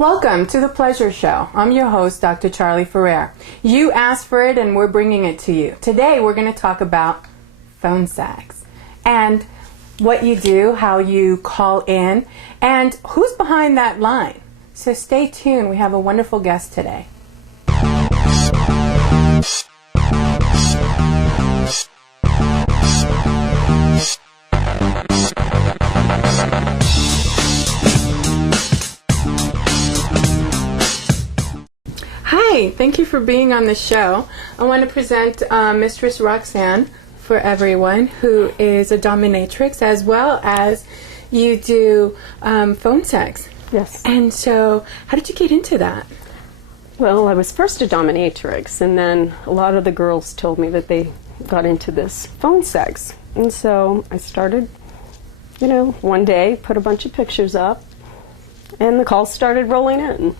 Welcome to The Pleasure Show. I'm your host, Dr. Charlie Ferrer. You asked for it and we're bringing it to you. Today we're going to talk about phone sex and what you do, how you call in, and who's behind that line. So stay tuned. We have a wonderful guest today. Hi, thank you for being on the show. I want to present Mistress Roxanne for everyone, who is a dominatrix, as well as you do phone sex. Yes. And so, how did you get into that? Well, I was first a dominatrix, and then a lot of the girls told me that they got into this phone sex. And so I started, one day, put a bunch of pictures up, and the calls started rolling in.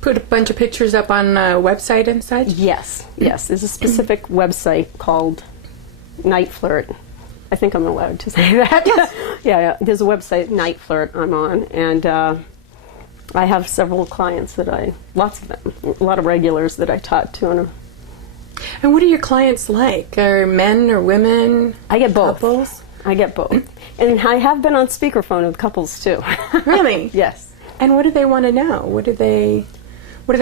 Put a bunch of pictures up on a website and such? Yes. There's a specific website called Night Flirt. I think I'm allowed to say that. Yes. Yeah. There's a website, Night Flirt, I'm on, and I have several clients lots of them, a lot of regulars that I taught to. And what are your clients like? Are men or women? I get both. Couples? I get both. And I have been on speakerphone with couples too. Really? Yes. And what do they want to know? What do they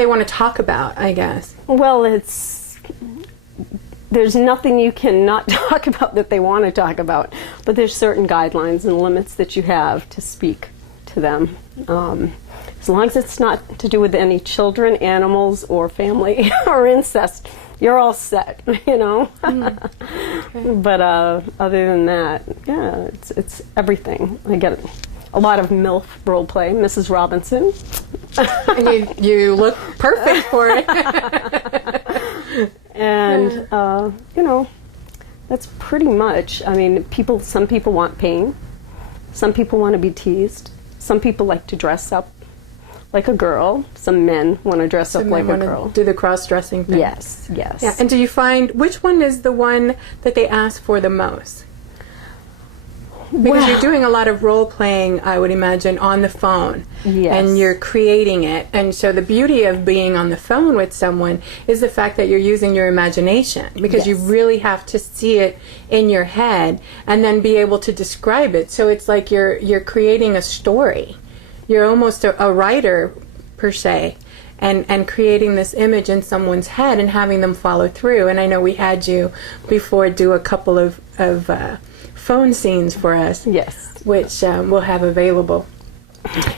want to talk about, I guess? Well, there's nothing you cannot talk about that they want to talk about, but there's certain guidelines and limits that you have to speak to them. As long as it's not to do with any children, animals, or family, or incest, you're all set, Okay. But other than that, yeah, it's everything. I get a lot of MILF role play, Mrs. Robinson. And you look perfect for it. And, that's pretty much, some people want pain. Some people want to be teased. Some people like to dress up like a girl. Some men want to dress up like a girl. Do the cross-dressing thing. Yes. Yeah. And do you find, which one is the one that they ask for the most? Because you're doing a lot of role-playing, I would imagine, on the phone. Yes. And you're creating it. And so the beauty of being on the phone with someone is the fact that you're using your imagination. Because you really have to see it in your head and then be able to describe it. So it's like you're creating a story. You're almost a writer, per se, and creating this image in someone's head and having them follow through. And I know we had you before do a couple of phone scenes for us, yes, which we'll have available.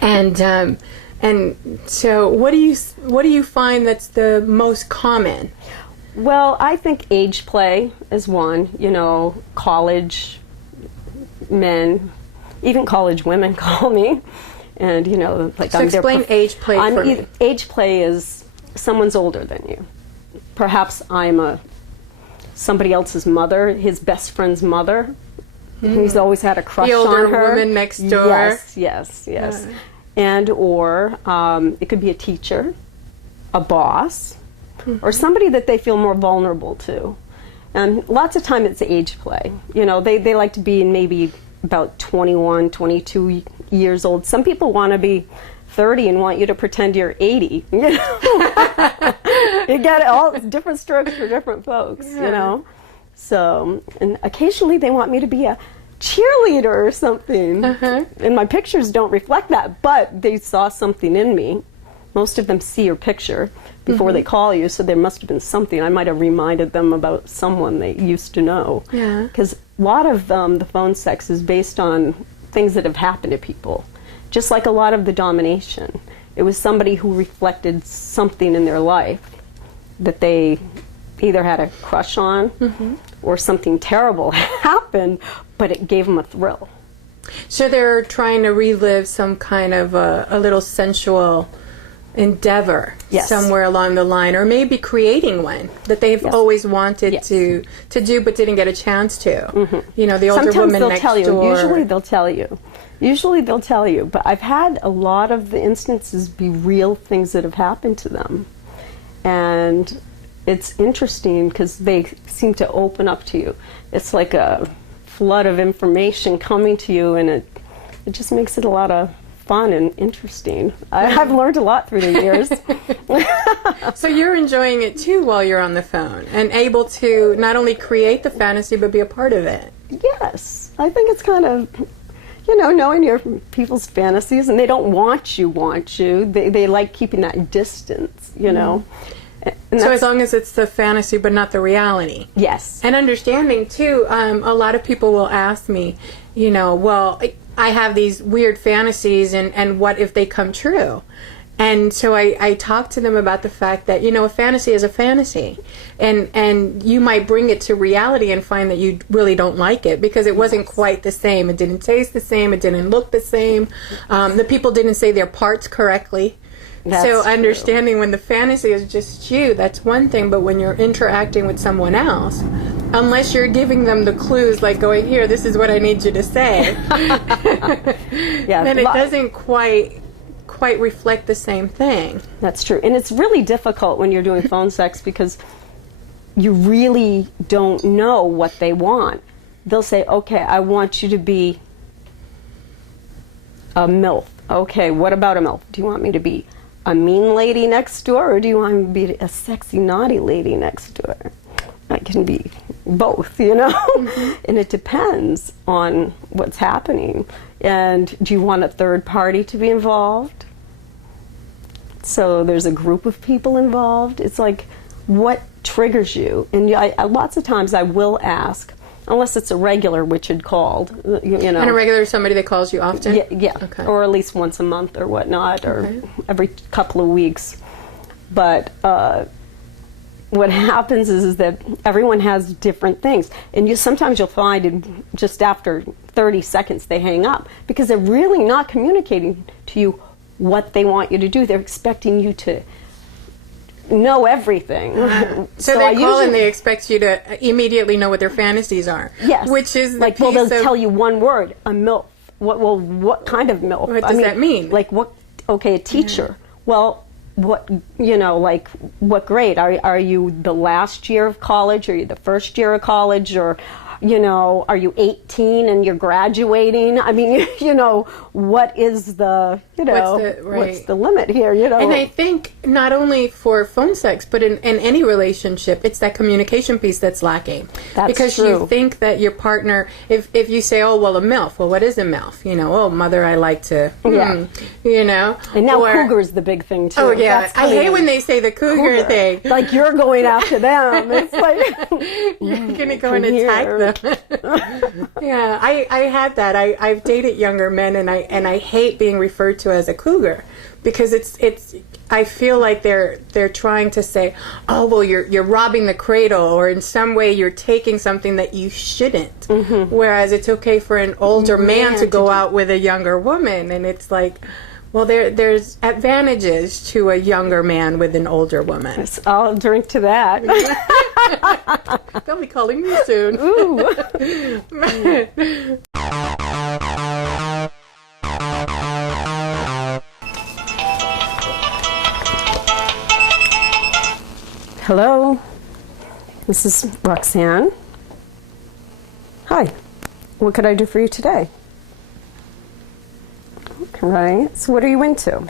And so, what do you find that's the most common? Well, I think age play is one. College men, even college women call me, and So explain age play for me. Age play is someone's older than you. Perhaps I'm somebody else's mother, his best friend's mother. He's always had a crush on her. The older woman next door. Yes. And or it could be a teacher, a boss, or somebody that they feel more vulnerable to. And lots of time it's age play. They like to be maybe about 21, 22 years old. Some people want to be 30 and want you to pretend you're 80. You get all different strokes for different folks, So, and occasionally they want me to be a cheerleader or something. And my pictures don't reflect that, but they saw something in me. Most of them see your picture before they call you, so there must have been something. I might have reminded them about someone they used to know. Yeah. Because a lot of the phone sex is based on things that have happened to people. Just like a lot of the domination. It was somebody who reflected something in their life that they either had a crush on or something terrible happened, but it gave them a thrill. So they're trying to relive some kind of a little sensual endeavor somewhere along the line, or maybe creating one that they've always wanted to do but didn't get a chance to. The older Sometimes woman they'll next tell you. door. Usually they'll tell you, but I've had a lot of the instances be real things that have happened to them. And it's interesting because they seem to open up to you. It's like a flood of information coming to you, and it just makes it a lot of fun and interesting. I've learned a lot through the years. So you're enjoying it too while you're on the phone and able to not only create the fantasy but be a part of it. Yes, I think it's kind of, knowing your people's fantasies, and they don't want you. They like keeping that distance, And So as long as it's the fantasy but not the reality. Yes. And understanding too, a lot of people will ask me, well, I have these weird fantasies and what if they come true? And so I talk to them about the fact that, a fantasy is a fantasy. And you might bring it to reality and find that you really don't like it because it wasn't quite the same. It didn't taste the same. It didn't look the same. The people didn't say their parts correctly. That's so true. Understanding when the fantasy is just you, that's one thing. But when you're interacting with someone else, unless you're giving them the clues, like going, here, this is what I need you to say, then it doesn't quite reflect the same thing. That's true. And it's really difficult when you're doing phone sex because you really don't know what they want. They'll say, okay, I want you to be a MILF. Okay, what about a MILF? Do you want me to be a mean lady next door, or do you want me to be a sexy, naughty lady next door? I can be both, Mm-hmm. And it depends on what's happening. And do you want a third party to be involved? So there's a group of people involved. It's like, what triggers you? And lots of times I will ask, unless it's a regular, which had called, And a regular is somebody that calls you often? Yeah. Okay. Or at least once a month or whatnot, or Okay. every couple of weeks. But what happens is that everyone has different things. And sometimes you'll find just after 30 seconds they hang up because they're really not communicating to you what they want you to do. They're expecting you to know everything. So they call and they expect you to immediately know what their fantasies are. Yes. Which is like, well, they'll tell you one word, a MILF. What kind of MILF? What does that mean? Like what? Okay, a teacher. Well, what what grade? Are you the last year of college? Are you the first year of college? Or are you 18 and you're graduating? I mean, what is the, what's the limit here, And I think not only for phone sex, but in any relationship, it's that communication piece that's lacking. That's because true. You think that your partner, if you say, oh, well, a MILF, well, what is a MILF? Oh, mother, I like to, Yeah. And now cougar is the big thing, too. Oh, yeah. That's I hate when they say the cougar thing. Like you're going after them. It's like, you're going to go and attack them. Yeah, I had that. I've dated younger men, and I hate being referred to as a cougar because it's. I feel like they're trying to say, oh well, you're robbing the cradle, or in some way you're taking something that you shouldn't. Mm-hmm. Whereas it's okay for an older man to go out with a younger woman, and it's like. Well, there's advantages to a younger man with an older woman. I'll drink to that. They'll be calling me soon. Ooh. Hello, this is Roxanne. Hi, what could I do for you today? Right. So what are you into?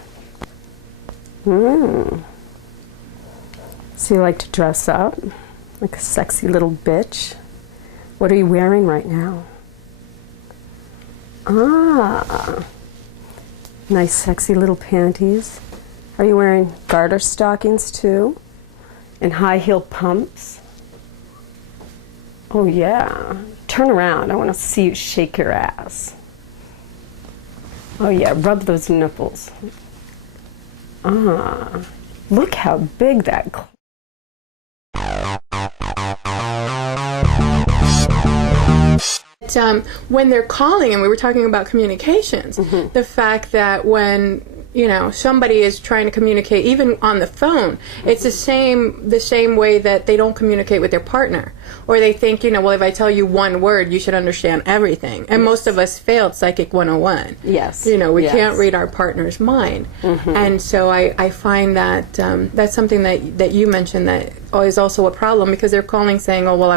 So you like to dress up like a sexy little bitch? What are you wearing right now? Ah, nice sexy little panties. Are you wearing garter stockings too? And high heel pumps? Oh yeah. Turn around. I want to see you shake your ass. Oh yeah, rub those nipples. Ah, look how big that. When they're calling, and we were talking about communications, Mm-hmm. the fact that when somebody is trying to communicate, even on the phone, it's the same way that they don't communicate with their partner, or they think, well, if I tell you one word, you should understand everything. And most of us failed Psychic 101. Yes. We Yes. can't read our partner's mind, and so I find that that's something that you mentioned that is also a problem because they're calling saying, oh, well,